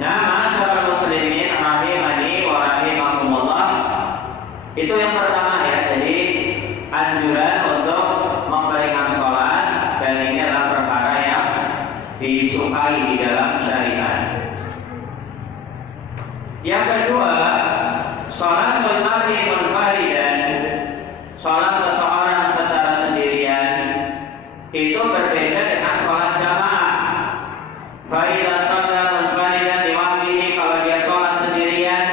Nah, ma'asyiral muslimin rahimani wa rahimakumullah. Itu yang pertama ya. Jadi anjuran untuk memperingat sholat, dan ini adalah perkara yang disukai di dalam syariat. Yang kedua, sholatul mar'i munfaridan, sholat seseorang secara sendirian itu berbeda dengan sholat jamaah. Fa'idha sholat munfaridan liwahdihi, kalau dia sholat sendirian,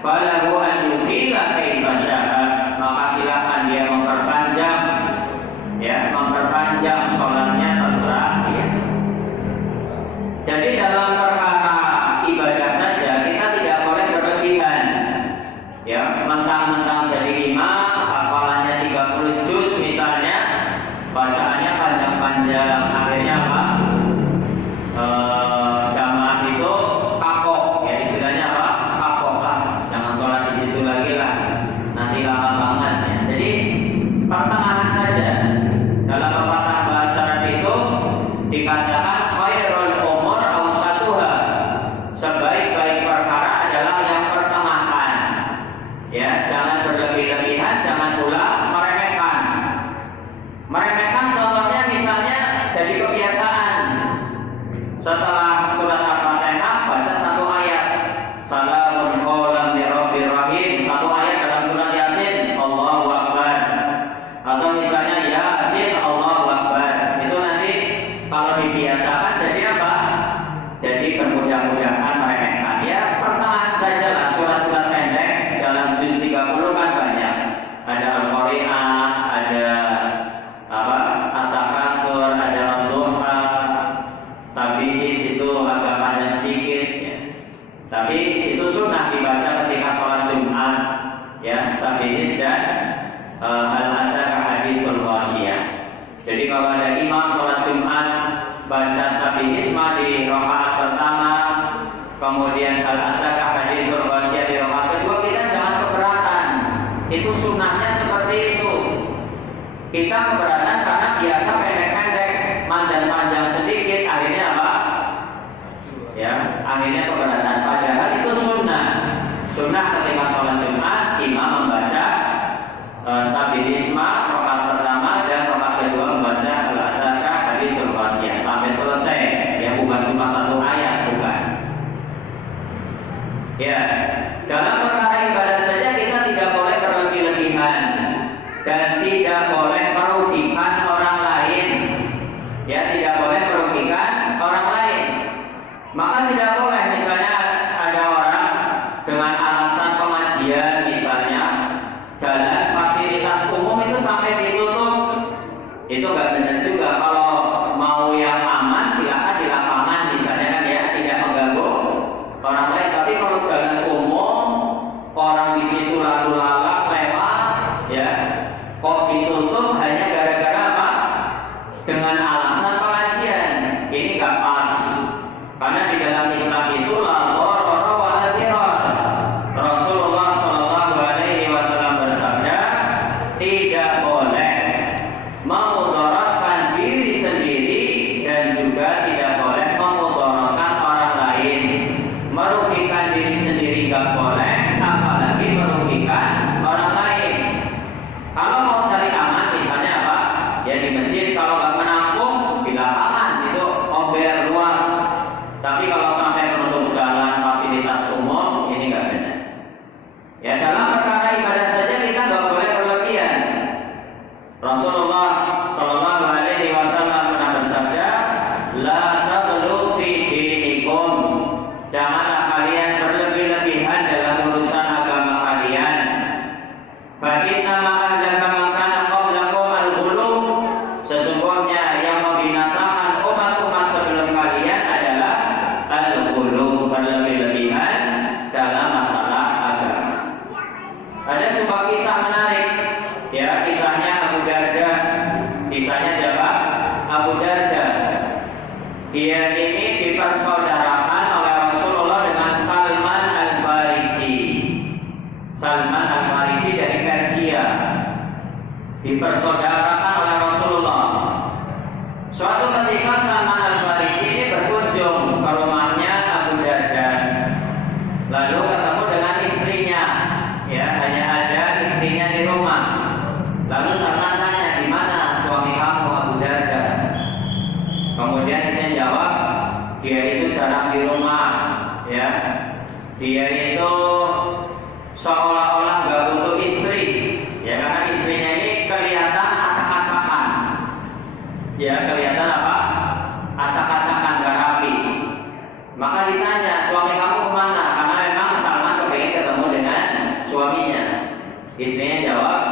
falahu an yutila kaifa syaa, maka silakan dia memperpanjang, ya, memperpanjang sholatnya, terserah dia. Jadi dalam perkara ibadah saja kita tidak boleh berlebihan, ya, mentang-mentang jadi imam hafalannya 30 juz misalnya, bacaannya panjang-panjang, akhirnya apa? Jamaah itu kapok, ya, istilahnya apa? Kapok lah, jangan sholat di situ lagi lah, nanti lama banget ya. Jadi pertengahan saja. Dalam pepatah bahasa Arab itu dikatakan khairul umur awsatuha, sebaik-baik perkara adalah yang pertengahan, ya, jangan berlebih-lebihan, jangan pula meremehkan. Meremehkan contohnya misalnya jadi kebiasaan, setelah surat Al-Fatihah baca satu ayat, salamun qawlan mir rabbir rahim, satu ayat dalam surat Yasin, Allahu Akbar, atau misalnya Yasin Allahu Akbar. Itu nanti kalau dibiasakan jadi apa? Jadi bermudah-mudahan meremehkan. Ya, pertengahan saja lah, surat-surat pendek dalam juz 30 kan banyak. Ada Al-Qari'ah, ada apa? At-Takasur, ada Ad-Duha, Sabihis itu agak panjang sedikit ya. Tapi itu sunnah dibaca ketika sholat Jumat, ya, Sabihis dan Al-Ataka Hadisul Ghasyiyah. Jadi kalau ada imam sholat Jumat baca Sabihis di rakaat pertama, kemudian Al-Ataka Hadisul Ghasyiyah di rakaat kedua, kita jangan keberatan. Itu sunnahnya seperti itu. Kita keberatan karena biasa pendek-pendek, panjang-panjang sedikit, akhirnya apa? Ya, akhirnya keberatan. Padahal itu sunnah. Sunnah ketika sholat Jumat, imam membaca Sabihis rakaat pertama dan rakaat kedua membaca Al-Ataka Hadisul Ghasyiyah sampai selesai. Ya, bukan cuma satu ayat, bukan. Ya, dalam perkara ibadah saja kita tidak boleh berlebih-lebihan dan tidak boleh merugikan orang lain. Ya, tidak boleh merugikan orang lain. Maka tidak boleh misalnya ada orang dengan alasan pengajian misalnya, jalan fasilitas umum itu sampai ditutup. Itu nggak benar juga. Kalau mau yang aman silakan di lapangan misalnya kan, ya, tidak mengganggu orang lain. Tapi kalau jalan umum, orang di situ lalu lalang lewat, ya, kok ditutup hanya gara-gara apa? Dengan alasan pengajian. Ini nggak pas. Karena di dalam Islam itu la dharara wa la dirar. Rasulullah sallallahu alaihi wasallam bersabda, tidak boleh memudaratkan diri sendiri dan juga tidak boleh memudaratkan orang lain. Merugikan diri sendiri nggak boleh, apalagi merugikan orang lain. Kalau mau cari aman misalnya apa? Ya di masjid, kalau nggak menampung di lapangan itu ember luas. Tapi kalau sampai menutup jalan fasilitas umum, ini nggak benar. Ya, dalam perkara ibadah saja kita nggak boleh berlebihan. Rasulullah Shallallahu Alaihi Wasallam pernah bersabda, la taghlu fi dinikum, janganlah kalian berlebih-lebihan dalam urusan agama kalian. Fa inna ma ahlaka man kana qablakum al-ghulu, sesungguhnya yang membinasakan umat-umat sebelum kalian adalah al-ghulu, berlebih-lebihan dalam masalah agama. Ada sebuah kisah menarik, ya, kisahnya Abu Darda. Kisahnya siapa? Abu Darda. Dia ini dipersaudarakan oleh Rasulullah dengan Salman Al-Farisi. Salman Al-Farisi dari Persia dipersaudarakan oleh Rasulullah. Suatu ketika Salman Al-Farisi ini berkunjung ke rumahnya Abu Darda. jarang di rumah, ya. Dia itu seolah-olah nggak butuh istri, ya, karena istrinya ini kelihatan acak-acakan, ya, kelihatan apa? Acak-acakan, nggak rapi. Maka ditanya, suami kamu kemana? Karena memang Salman kepingin ketemu dengan suaminya. Istrinya jawab,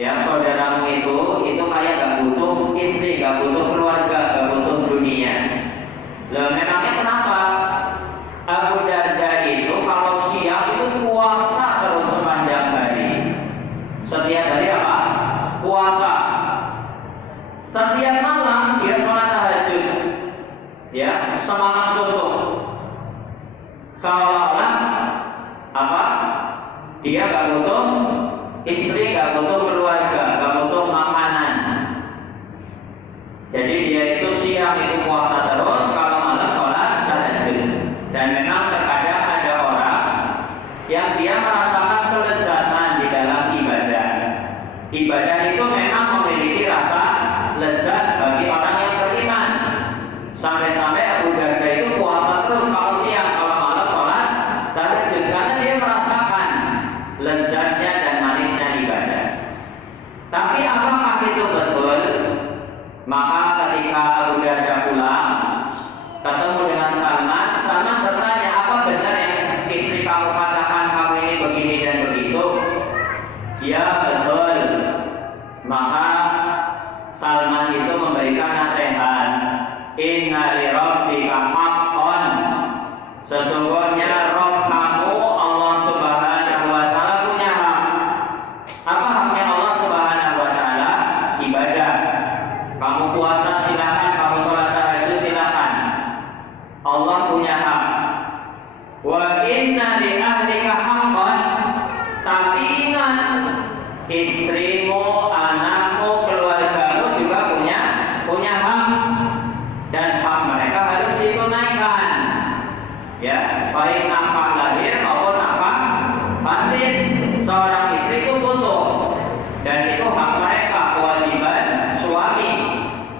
ya, saudaramu itu kayak gak butuh istri, gak butuh keluarga, gak butuh dunia. Loh, memangnya kenapa? Abu Darda itu kalau siang itu puasa terus sepanjang hari. Setiap hari apa? Puasa. Setiap malam dia sholat tahajud, ya, semalam suntuk. Seolah-olah apa? Dia gak butuh istri, gak butuh keluarga, gak butuh makanan. Jadi dia itu siang itu puasa terus, kalau malam sholat tahajud. Dan memang terkadang ada orang yang dia merasakan kelezatan di dalam ibadah. Ibadah itu memang memiliki rasa lezat bagi orang yang beriman. Sampai-sampai Abu Darda itu puasa terus kalau siang, kalau malam sholat tahajud, karena dia merasakan lezatnya dan manisnya ibadah. Tapi apakah itu betul? Maka ketika Abu Darda pulang ketemu dengan Salman, Salman bertanya, apa benar yang istri kamu katakan kamu ini begini dan begitu? Ya, betul. Maka Salman itu memberikan nasihat, inna li rabbika haqqan, sesungguhnya Rabb kamu Allah Subhanahu wa ta'ala punya hak. Apa haknya Allah Subhanahu wa ta'ala? Ibadah. Kamu puasa silakan, kamu sholat tahajud silakan. Allah punya hak. Wa inna li ahlika haqqan, tapi ingat, istrimu, anakmu, keluargamu juga punya hak, dan hak mereka harus ditunaikan, ya, baik nafkah lahir maupun nafkah batin. Seorang istri itu butuh, dan itu hak mereka, kewajiban suami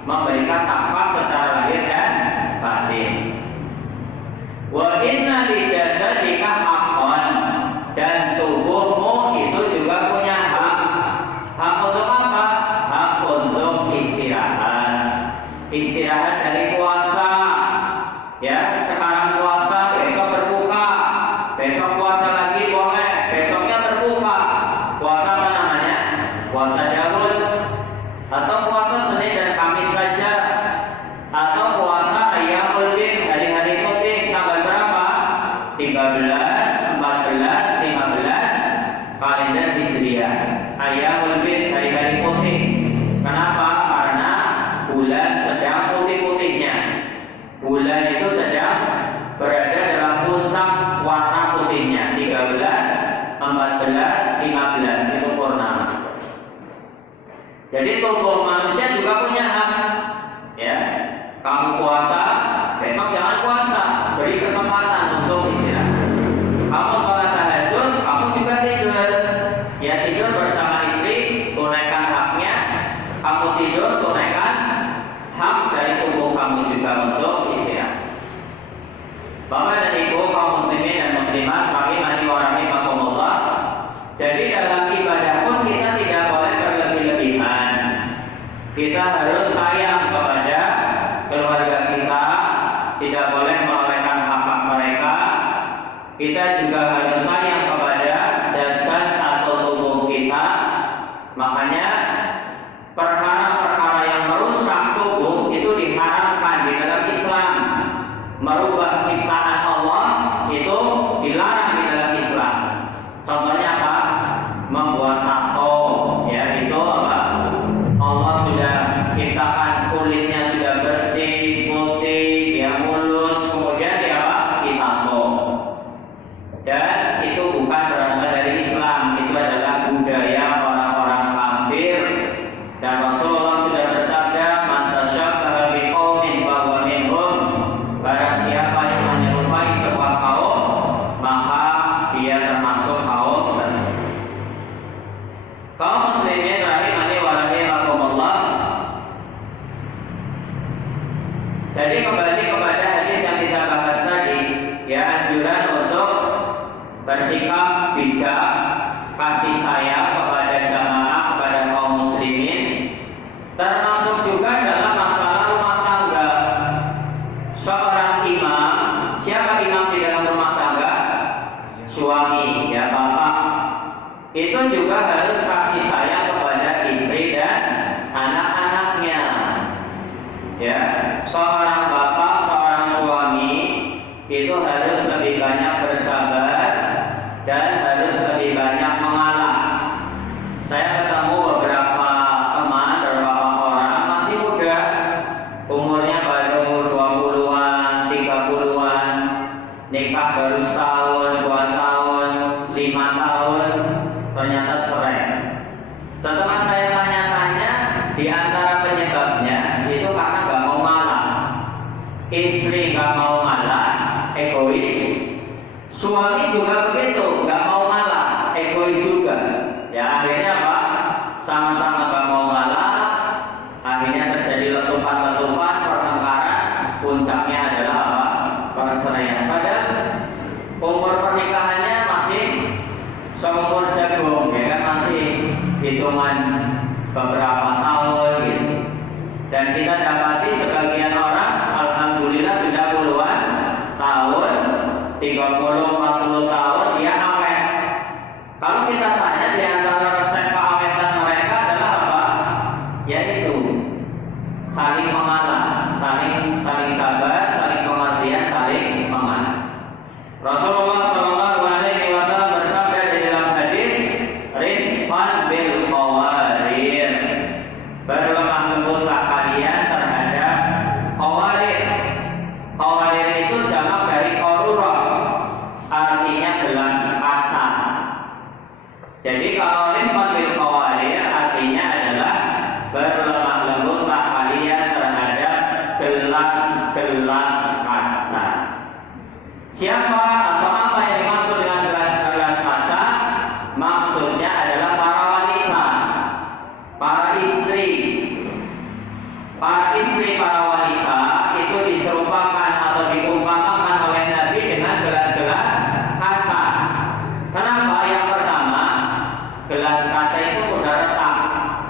memberikan nafkah secara lahir dan batin. Wa inna li jasadika haqqan, dan tubuhmu itu juga punya hak. Hak untuk apa? Hak untuk istirahat. Istirahat dari puasa, ya, sekarang puasa, besok berbuka, besok puasa lagi boleh, besoknya berbuka. Puasa apa namanya? Puasa Daud, atau puasa Senin dan Kamis saja, atau puasa Ayyamul Bid, hari-hari putih, tanggal berapa? 13, 14, 15 kalender Hijriah. Ayyamul Bid, hari-hari putih. Kenapa? Karena bulan sedang putih-putihnya. Bulan itu sedang berada dalam puncak warna putihnya. 13, 14, 15 itu purnama. Jadi tubuh manusia juga punya hak, ya. Kamu puasa, besok jangan puasa, beri kesempatan untuk istirahat. Kamu sholat tahajud, kamu juga tidur, ya, tidur bersama istri, tunaikan haknya. Kamu tidur, tunaikan hak dari tubuh kamu juga untuk istirahat. Bapak dan Ibu kaum muslimin dan muslimat rahimani wa rahimakumullah. Jadi dalam ibadah pun kita tidak boleh berlebih-lebihan. Kita harus sayang kepada keluarga kita, tidak boleh melewatkan hak-hak mereka. Kita juga harus sayang kepada jasad atau tubuh kita. Makanya perkara-perkara yang merusak tubuh itu diharamkan di dalam Islam. Merubah ciptaan Allah itu dilarang di dalam Islam. Contohnya apa? Membuat tato, ya, itu apa? Allah sudah ciptakan kulitnya sudah bersih, putih, dia mulus, kemudian dia apa? Ditato. Dan itu bersikap bijak, kasih sayang kepada jamaah, kepada kaum muslimin, termasuk juga dalam masalah rumah tangga. Seorang imam, siapa imam di dalam rumah tangga? Suami, ya bapak. Itu juga harus kasih sayang kepada istri dan anak-anaknya. Ya, seorang bapak, seorang suami itu harus lebih banyak bersabar dan harus lebih banyak mengalah. Saya ketemu beberapa teman, beberapa orang masih muda, umurnya baru 20-an, 30-an, nikah baru setahun, 2 tahun, 5 tahun, ternyata cerai. Setelah saya tanya-tanya, di antara penyebabnya itu karena nggak mau ngalah. Istri nggak mau ngalah, egois. Suami juga begitu, nggak mau ngalah, egois juga. Ya akhirnya apa? Sama-sama nggak mau ngalah, akhirnya terjadi letupan-letupan, pertengkaran, puncaknya adalah apa? Perceraian. Padahal umur pernikahannya masih seumur jagung, ya kan, masih hitungan beberapa tahun gitu. Dan kita dapati sebagian orang alhamdulillah sudah puluhan tahun, 30-40 tahun dia awet. Kalau kita tanya di antara resep keawetan mereka adalah apa? Yaitu saling mengalah, saling sabar, saling pengertian, saling mengalah. Rasulullah Shallallahu Alaihi Wasallam bersabda di dalam hadis, "Rifqan bil qawarir." Berlemah lembutlah kalian terhadap qawarir. Qawarir itu jamak dari qarurah, artinya gelas kaca. Jadi kalau rifqan bil qawarir artinya adalah berlemah lembutlah kalian terhadap gelas-gelas kaca. Siapa atau apa yang dimaksud dengan gelas-gelas kaca? Maksudnya adalah para wanita, para istri. Para istri, para wanita itu diserupakan atau diumpamakan oleh Nabi dengan gelas-gelas kaca. Kenapa? Yang pertama, gelas kaca itu mudah retak,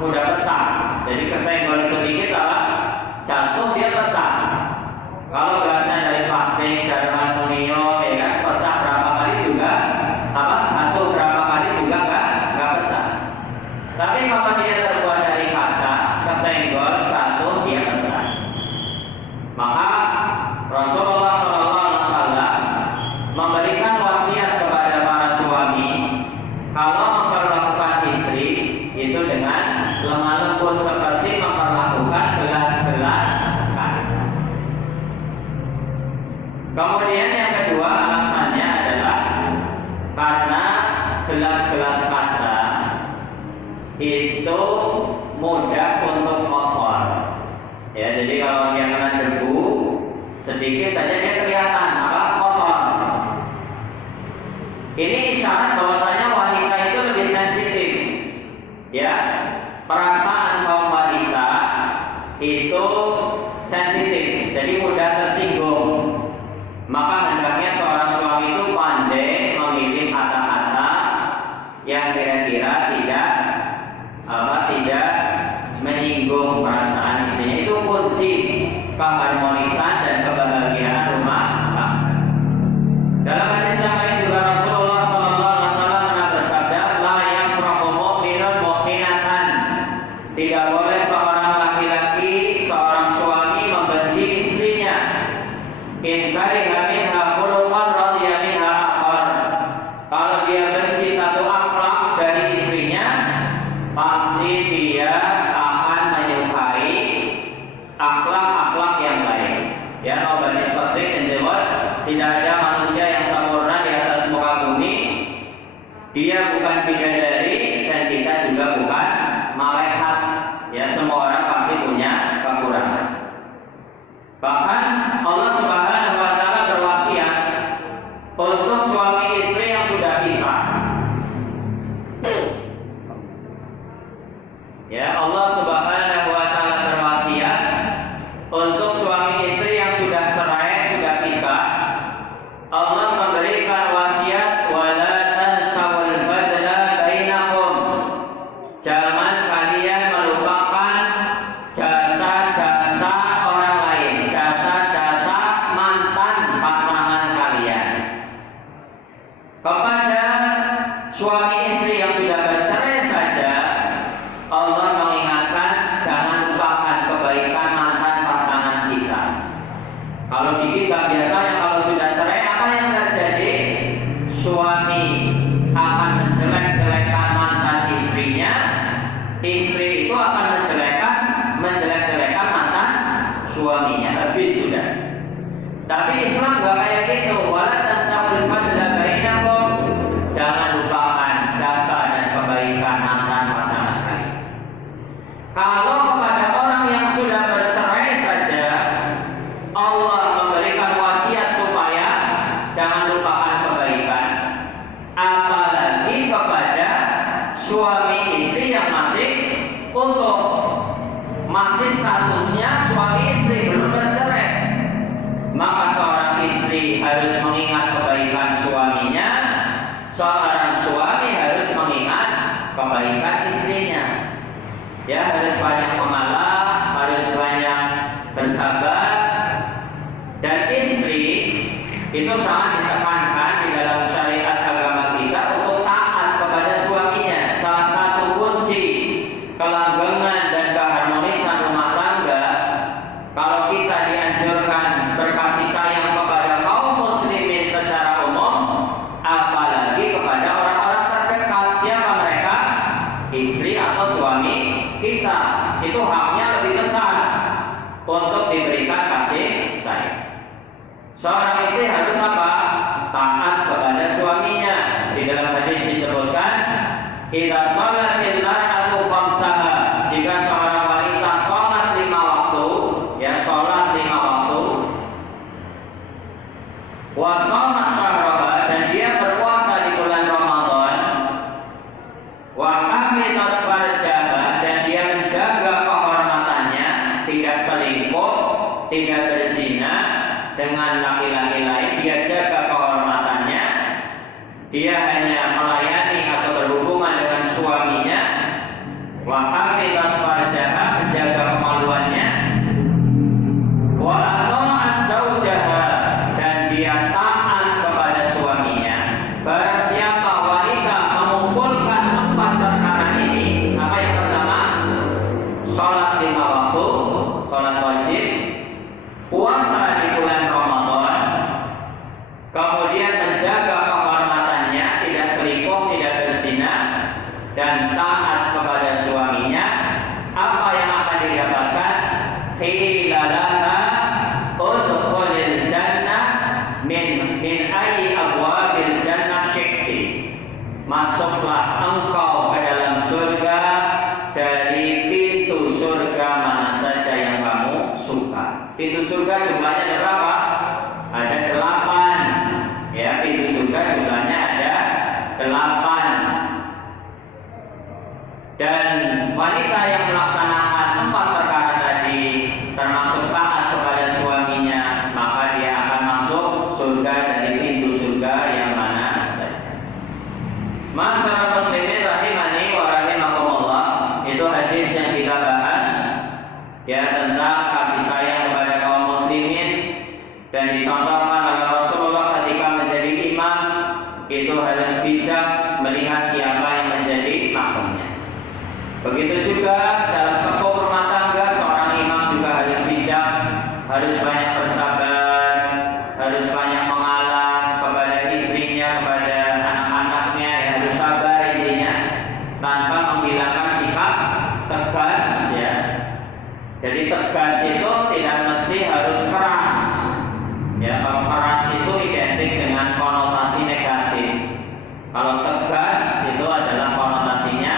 mudah pecah. Jadi kesenggol sedikit apa? Jatuh dia pecah. Kalau gelasnya dari plastik, dari aluminium, ya kan, pecah berapa kali juga apa? Satu berapa kali juga nggak pecah. Tapi kalau dia terbuat dari kaca, kesenggol, jatuh, dia pecah. Maka Rasulullah SAW memberikan wasiat kepada para suami kalau memperlakukan istri itu dengan lemah lembut seperti memperlakukan gelas-gelas kaca. Kemudian yang kedua alasannya adalah karena gelas-gelas kaca itu mudah untuk kotor. Ya, jadi kalau dia kena debu sedikit saja dia kelihatan apa? Kotor. Ini isyarat bahwasanya wanita itu lebih sensitif. Ya, perasaan kaum wanita itu sensitif, jadi mudah tersinggung. Maka hendaknya seorang suami itu pandai memilih kata-kata yang kira-kira tidak menyinggung perasaan istrinya. Itu kunci keharmonisan dan kebahagiaan rumah tangga. Dalam hadis yang lain juga Rasulullah SAW pernah bersabda, "La yafrahu mu'minun mu'minatan." Tidak boleh seorang laki-laki, seorang suami membenci istrinya. In kariha minha khuluqan radiya minha akhar. Kalau dia benci satu akhlak dari istrinya, pasti dia akan menyukai akhlak-akhlak yang lain. Ya, nobody is perfect in the world. Tidak ada manusia yang sempurna di atas muka bumi. Dia bukan bidadari dan kita juga bukan malaikat. Ya, semua orang pasti punya kekurangan. Bahkan Allah Subhanahu wa taala berwasiat untuk suami istri yang sudah pisah. Ya, Allah Subhanahu wa taala berwasiat untuk suami istri yang sudah cerai, sudah pisah. Allah memberikan wasiat wala suami istri yang sudah bercerai saja, Allah mengingatkan jangan lupakan kebaikan mantan pasangan kita. Kalau di kita biasanya kalau sudah cerai apa yang terjadi? Suami akan menjelek-jelekan mantan istrinya, istri itu akan menjelek-jelekan mantan suaminya. Habis sudah. Tapi Islam gak kayak gitu. Wala tansawul fadla bainakum. Jangan lupakan jasa dan kebaikan mantan pasangan kalian. Kalau kepada orang yang sudah bercerai saja Allah memberikan wasiat supaya jangan lupakan kebaikan, apalagi kepada suami istri yang masih utuh, masih statusnya suami istri belum bercerai. Maka seorang istri harus mengingat kebaikan suaminya, seorang suami harus mengingat kebaikan istrinya. Ya, harus banyak mengalah, harus banyak bersabar. Dan istri itu sangat ditekankan di dalam syariat agama kita untuk taat kepada suaminya. Salah satu kunci kelanggengan dan keharmonisan rumah tangga, kalau kita dianjurkan berkasih sayang kepada kaum muslimin secara umum, apalagi kepada orang-orang terdekat. Siapa mereka? Istri atau suami kita. Itu haknya lebih besar untuk diberikan kasih sayang. Seorang istri harus apa? Taat kepada suaminya. Di dalam hadis disebutkan, idza shalatil mar'atu khamsaha, jika seorang wanita sholat 5 waktu, ya sholat 5 waktu, wa shamat syahraha, dan dia berpuasa di bulan Ramadan, wa hafizat farjaha, dan dia menjaga kehormatannya, tidak selingkuh, tidak berzina dengan laki-laki lain, dia jaga kehormatannya, dia hanya melayani atau berhubungan dengan suaminya, wa hafizat farjaha, menjaga kemaluannya, wa ata'at zaujaha, dan dia taat kepada suaminya. Barang siapa wanita mengumpulkan 4 perkara ini, apa yang pertama? Sholat 5 waktu, sholat wajib, puasa di bulan Ramadan, kemudian menjaga kehormatannya, tidak selingkuh, tidak berzina, dan taat kepada suaminya, apa yang akan didapatkan? Qila laha udkhulil jannah min ayyi abwabil jannah syi'ti. Masuklah engkau ke dalam surga dari pintu surga mana saja yang kamu suka. Pintu surga jumlahnya ada berapa? Ada 8. Ya, pintu surga jumlahnya ada 8. Dan wanita yang melaksanakan 4 perkara tadi, termasuk taat kepada suaminya, maka dia akan masuk surga dari pintu surga yang mana saja. Masyarakat muslimin rahimani wa rahimakumullah, itu hadis yang kita bahas ya tentang kasih sayang kepada kaum muslimin, dan dicontohkan oleh Rasulullah ketika menjadi imam itu harus bijak melihat siapa yang menjadi makmumnya. Begitu juga dalam sekup rumah tangga, seorang imam juga harus bijak, harus banyak bersabar, harus banyak mengalah kepada istrinya, kepada anak-anaknya, ya harus sabar intinya, tanpa menghilangkan sikap tegas ya. Jadi tegas itu tidak mesti harus keras. Ya, kalau keras itu identik dengan konotasi negatif. Kalau tegas itu adalah konotasinya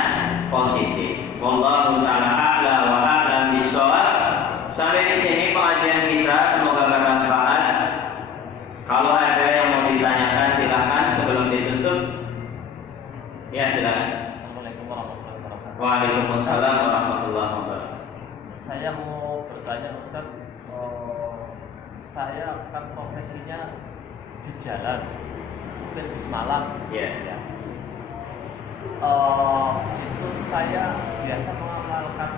positif. Wallahu ta'ala a'la wa a'lam bishawab. Sampai di sini pengajian kita, semoga bermanfaat. Kalau ada yang mau ditanyakan silakan sebelum ditutup. Ya, silakan. Assalamualaikum warahmatullahi wabarakatuh. Waalaikumsalam warahmatullahi wabarakatuh. Saya mau bertanya Ustaz, saya kan profesinya di jalan, supir bis malam. Ya. Itu saya biasa mengamalkan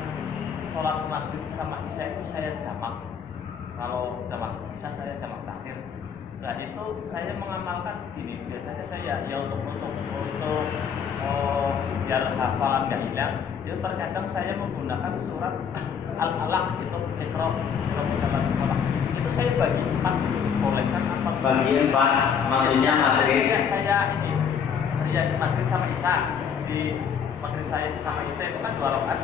sholat maghrib sama isya itu saya jamak. Kalau udah masuk isya saya jamak takhir. Nah itu saya mengamalkan gini, biasanya saya ya untuk biar hafalan gak hilang, itu terkadang saya menggunakan surat Al-Alaq itu Iqra itu saya bagi 4 bolehkan apa? Bagi 4 maksudnya maghrib. Saya ini ya maghrib sama isya di maghrib saya sama isya itu kan 2 rakaat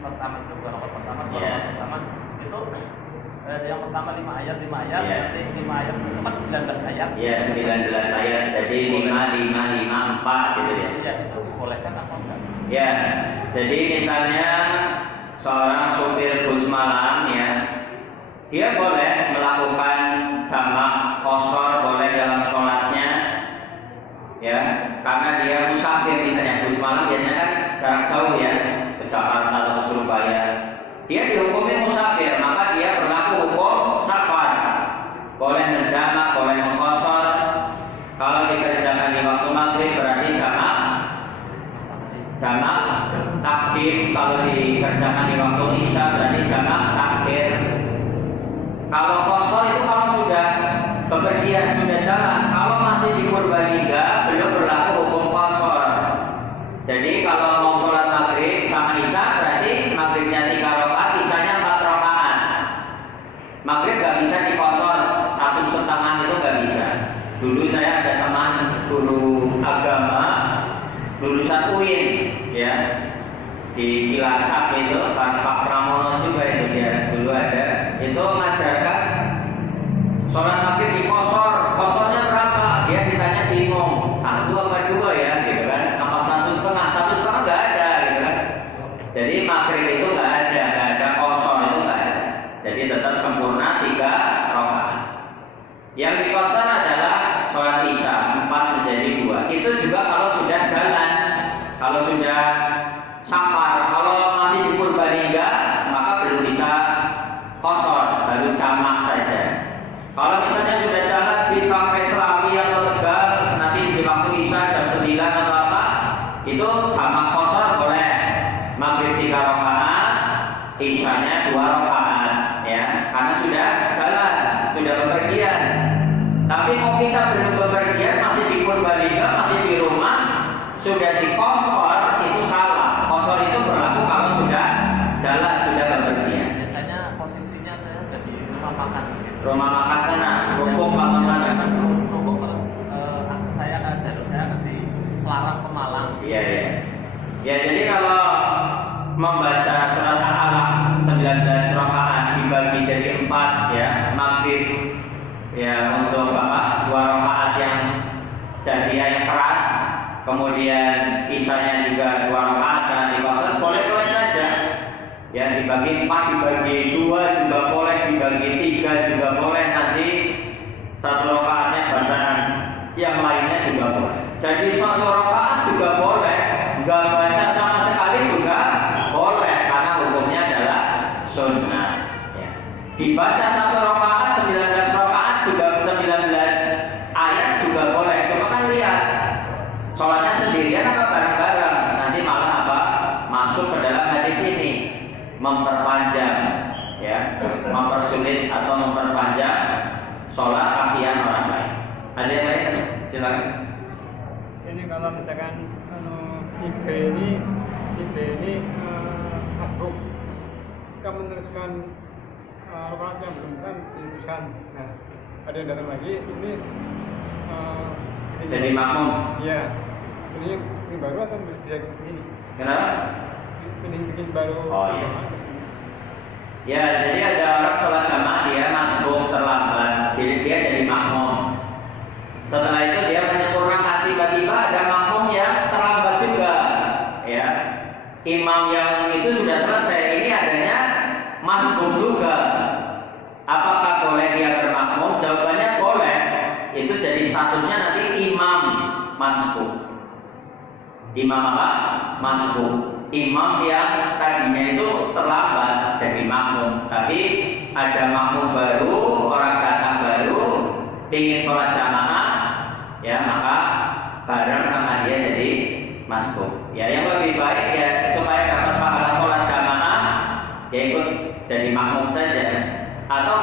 pertama itu 2 rakaat pertama 2 rakaat pertama itu yang pertama 5 ayat nanti 5 ayat itu kan 19 ayat. Iya, 19 ayat. Jadi 5 4 gitu ya. Iya, itu dibolehkan apa enggak? Ya. Jadi misalnya seorang supir bus malam ya, dia boleh melakukan jamak qashar boleh dalam sholatnya ya, karena dia musafir. Misalnya bus malam biasanya kan jarak jauh ya, ke Jakarta atau ke Surabaya. Dia dihukumi musafir, maka dia berlaku hukum safar. Boleh menjamak, boleh mengqashar. Kalau dikerjakan di waktu maghrib berarti jamak takdim. Kalau dikerjakan di waktu isya berarti jamak takdir. Kalau qashar itu kalau sudah bepergian, sudah jalan. Kalau masih di Purbalingga belum berlaku hukum qashar. Jadi kalau mau sholat maghrib sama isya berarti maghribnya 3 rakaat, isyanya 4 rakaat. Maghrib gak bisa diqashar 1,5 itu gak bisa. Dulu saya ada teman guru agama lulusan UIN ya, di Cilacap itu, Pak Pramono juga itu dia dulu ada, itu mengajarkan sholat maghrib di qasharnya berapa? Dia ditanya bingung, 1 apa 2 ya gitu kan, apa 1,5 nggak ada gitu kan. Jadi maghrib itu nggak ada qashar itu nggak ada, jadi tetap sempurna 3 rakaat. Yang di qashar adalah sholat isya 4 menjadi 2. Itu juga kalau sudah jalan, kalau sudah safar. Kalau masih di Purbalingga maka belum bisa qashar, baru jamak saja. Kalau misalnya sudah jalan bis sampai Selawi atau Tegal, nanti di waktu isya jam 9 atau apa, itu jamak qashar boleh. Maghrib 3 rakaat, isyanya 2 rakaat ya, karena sudah jalan, sudah bepergian. Tapi mau kita belum bepergian, masih di Purbalingga, masih di rumah, sudah di qashar, itu salah. Qashar itu berlaku kalau sudah jalan, sudah bepergian. Biasanya posisinya saya ada di rumah makan. Rumah makan sana, rukuk atau mana? Rukuk asal saya kan jalur saya kan di Selarang Pemalang. Iya. Ya jadi kalau membaca surat Al-Alaq 19 rakaat dibagi jadi 4 ya, maghrib ya untuk 2 rakaat yang jariah yang keras, kemudian isyanya juga 2 rakaat karena diqashar, boleh saja ya, dibagi 4, dibagi 2 juga boleh, dibagi 3 juga boleh, nanti 1 rakaatnya bacaan yang lainnya juga boleh. Jadi 1 rakaat juga boleh, nggak baca sama sekali juga boleh, karena hukumnya adalah sunnah ya. Dibaca 1 rakaat 19 rakaat juga 19 ayat juga boleh. Coba kan lihat sholatnya sendirian apa bareng-bareng, nanti malah apa masuk ke dalam hadis ini, memperpanjang ya, mempersulit atau memperpanjang sholat, kasihan orang lain. Ada yang lain? Silakan. Ini kalau misalkan si B ini masbuk, kita meneruskan rakaat yang belum kan diteruskan. Nah, ada yang datang lagi ini Jadi makmum. Iya. Ini baru atau dia begini? Kenapa? Bikin baru. Oh iya. Ya, jadi ada orang sholat jamaah dia masbuk terlambat, jadi dia jadi makmum. Setelah itu dia menyempurnakan, tiba-tiba ada makmum yang terlambat juga, ya. Imam yang itu sudah selesai, ini adanya masbuk juga. Apakah boleh dia bermakmum? Jawabannya boleh. Itu jadi statusnya nanti imam masbuk. Imam apa? Masbuk. Imam yang tadinya itu terlambat jadi makmum, tapi ada makmum baru, orang datang baru, ingin sholat jamaah, ya maka bareng sama dia jadi masbuk. Ya yang lebih baik ya supaya dapat pahala sholat jamaah, ya ikut jadi makmum saja. Atau